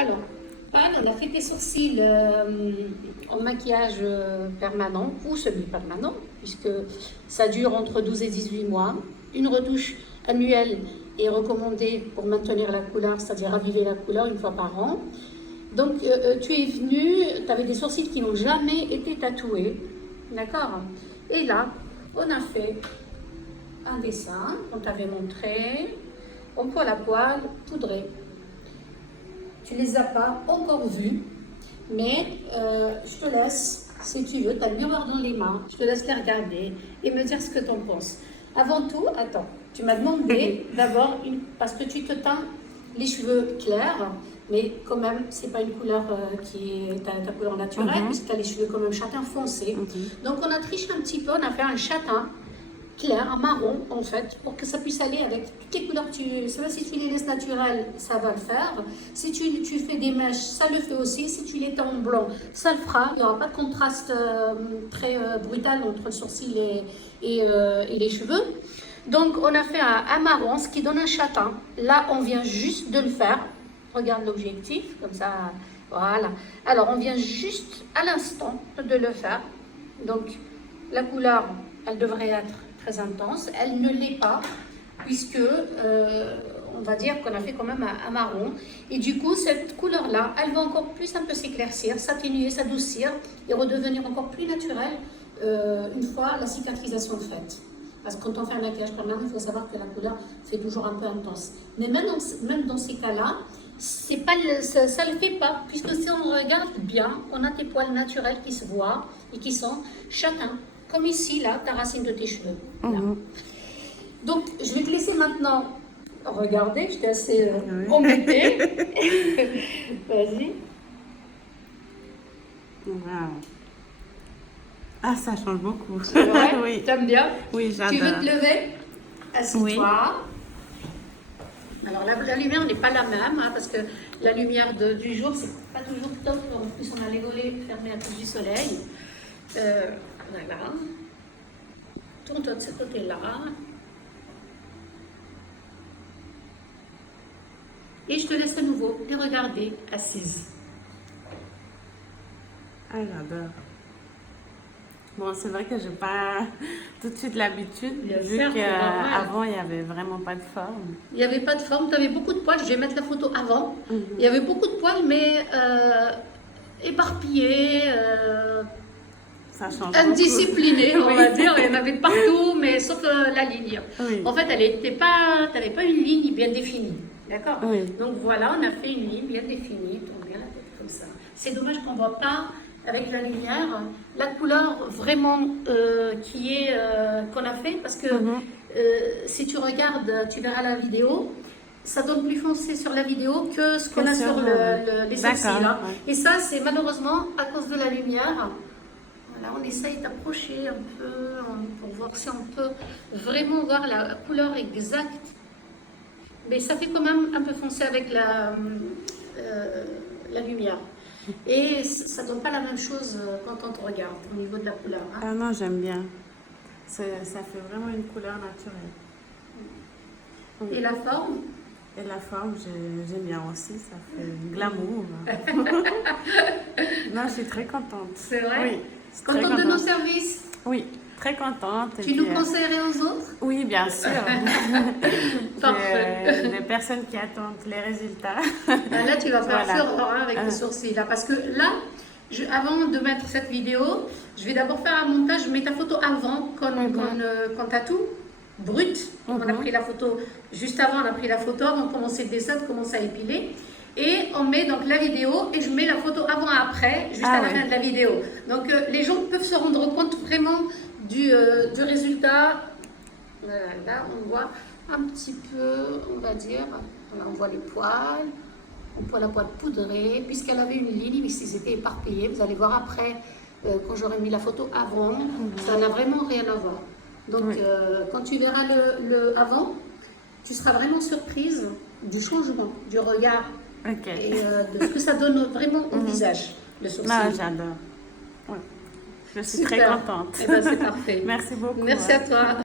Alors, Anne, on a fait tes sourcils en maquillage permanent ou semi-permanent, puisque ça dure entre 12 et 18 mois. Une retouche annuelle est recommandée pour maintenir la couleur, c'est-à-dire raviver la couleur une fois par an. Donc, tu es venu, tu avais des sourcils qui n'ont jamais été tatoués, d'accord? Et là, on a fait un dessin qu'on t'avait montré, en poil à poil, poudré. Tu les as pas encore vus, mais je te laisse, si tu veux, tu as le miroir dans les mains, je te laisse les regarder et me dire ce que tu en penses. Avant tout, attends, tu m'as demandé d'abord, parce que tu te teins les cheveux clairs, mais quand même, c'est pas une couleur qui est ta couleur naturelle, puisque tu as les cheveux quand même châtain foncé. Donc on a triché un petit peu, on a fait un châtain clair, un marron en fait, pour que ça puisse aller avec toutes les couleurs. Si tu les laisses naturelles, ça va le faire. Si tu fais des mèches, ça le fait aussi. Si tu les teins en blanc, ça le fera. Il n'y aura pas de contraste très brutal entre le sourcil et les cheveux. Donc on a fait un marron, ce qui donne un châtain. Là, on vient juste de le faire. Regarde l'objectif, comme ça, voilà. Alors on vient juste à l'instant de le faire. Donc la couleur, elle devrait être très intense. Elle ne l'est pas, puisque on va dire qu'on a fait quand même un marron. Et du coup, cette couleur-là, elle va encore plus un peu s'éclaircir, s'atténuer, s'adoucir et redevenir encore plus naturelle une fois la cicatrisation faite. Parce que quand on fait un maquillage permanent, il faut savoir que la couleur fait toujours un peu intense. Mais même dans ces cas-là, ça ne le fait pas, puisque si on regarde bien, on a tes poils naturels qui se voient et qui sont châtains. Comme ici, là, ta racine de tes cheveux. Là. Donc, je vais te laisser maintenant regarder. Je t'ai assez embêtée. Vas-y. Wow. Ah, ça change beaucoup. C'est vrai? Oui. T'aimes bien? Oui, j'adore. Tu veux te lever? Assieds-toi. Oui. Alors, la lumière n'est pas la même, hein, parce que la lumière du jour, c'est pas toujours top. En plus, on a les volets fermés à cause du soleil. Voilà. Tourne-toi de ce côté-là. Et je te laisse à nouveau les regarder assises. Ah, j'adore. Bon, c'est vrai que je n'ai pas tout de suite l'habitude, vu qu'avant, il n'y avait vraiment pas de forme. Il n'y avait pas de forme, tu avais beaucoup de poils. Je vais mettre la photo avant. Il y avait beaucoup de poils, mais éparpillés. Ça change Indisciplinée, on va dire. Il y en avait partout, mais sauf la ligne. Oui. En fait, tu n'avais pas une ligne bien définie. D'accord? Oui. Donc voilà, on a fait une ligne bien définie. Tourne bien la tête comme ça. C'est dommage qu'on ne voit pas avec la lumière la couleur vraiment qu'on a fait. Parce que si tu regardes, tu verras la vidéo. Ça donne plus foncé sur la vidéo que ce qu'on a sur les sourcils. Hein. Ouais. Et ça, c'est malheureusement à cause de la lumière. Là, on essaye d'approcher un peu pour voir si on peut vraiment voir la couleur exacte. Mais ça fait quand même un peu foncé avec la lumière. Et ça ne donne pas la même chose quand on te regarde au niveau de la couleur. Hein. Ah non, j'aime bien. Ça fait vraiment une couleur naturelle. Oui. Et la forme? Et la forme, j'aime bien aussi. Ça fait glamour. Non, je suis très contente. C'est vrai? Oui. Contente de nos services? Oui, très contente. Tu nous conseillerais aux autres? Oui, bien sûr. Parfait. Des personnes qui attendent les résultats. Là, tu vas faire fureur avec tes sourcils. Là, parce que là, avant de mettre cette vidéo, je vais d'abord faire un montage. Je mets ta photo avant, quand tu as tout brut. On a pris la photo juste avant, on a pris la photo avant de commencer le dessin, de commencer à épiler. Et on met donc la vidéo et je mets la photo avant-après, juste à la fin de la vidéo. Donc les gens peuvent se rendre compte vraiment du résultat. Voilà, là on voit un petit peu, on va dire, là, on voit les poils, on voit la poil poudrée, puisqu'elle avait une ligne, mais s'ils étaient éparpillés, vous allez voir après, quand j'aurai mis la photo avant, ça n'a vraiment rien à voir. Donc quand tu verras le avant, tu seras vraiment surprise du changement, du regard. Et de ce que ça donne vraiment au visage, le sourcil. Ah, j'adore. Ouais. Je suis très contente. Eh ben, c'est parfait. Merci beaucoup. Merci à toi.